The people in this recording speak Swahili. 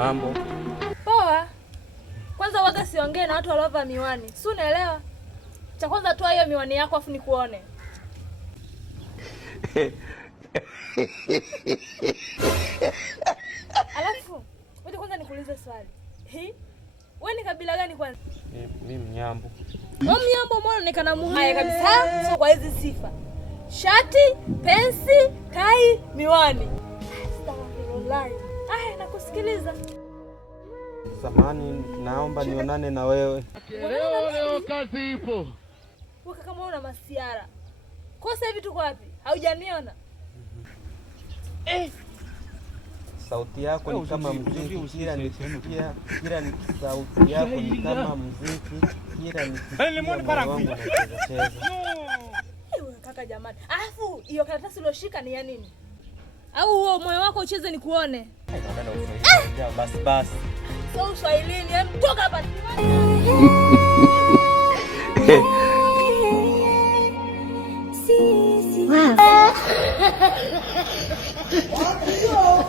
Mambo poa. Kwanza waga siongee na watu waliovaa miwani, si unaelewa? Cha kwanza toa hiyo miwani yako afu nikuone. Alafu wewe kwanza nikuulize swali. Wewe ni kabila gani kwanza? mimi Mnyambo. Mnyambo mbona unaonekana muhimu? Haya kabisa, sio kwa hizi sifa. Shati, pensi, tai, miwani. Astaghfirullah. Nakusikiliza. Samahani, naomba nionane na wewe. Leo kazi ipo. Wewe kama una masiara. Kwa sasa hivi tuko wapi? Haujaniona? Sauti yako ni kama muziki, kila nikisikia, kila sauti yako ni kama muziki, kila nikisikia moyo wangu unacheza. Wewe kaka jamani. Alafu hiyo karatasi ulioshika ni ya nini? Au huo moyo wako ucheze nikuone? Basi. Sio Uswahilini, toka hapa. Wow.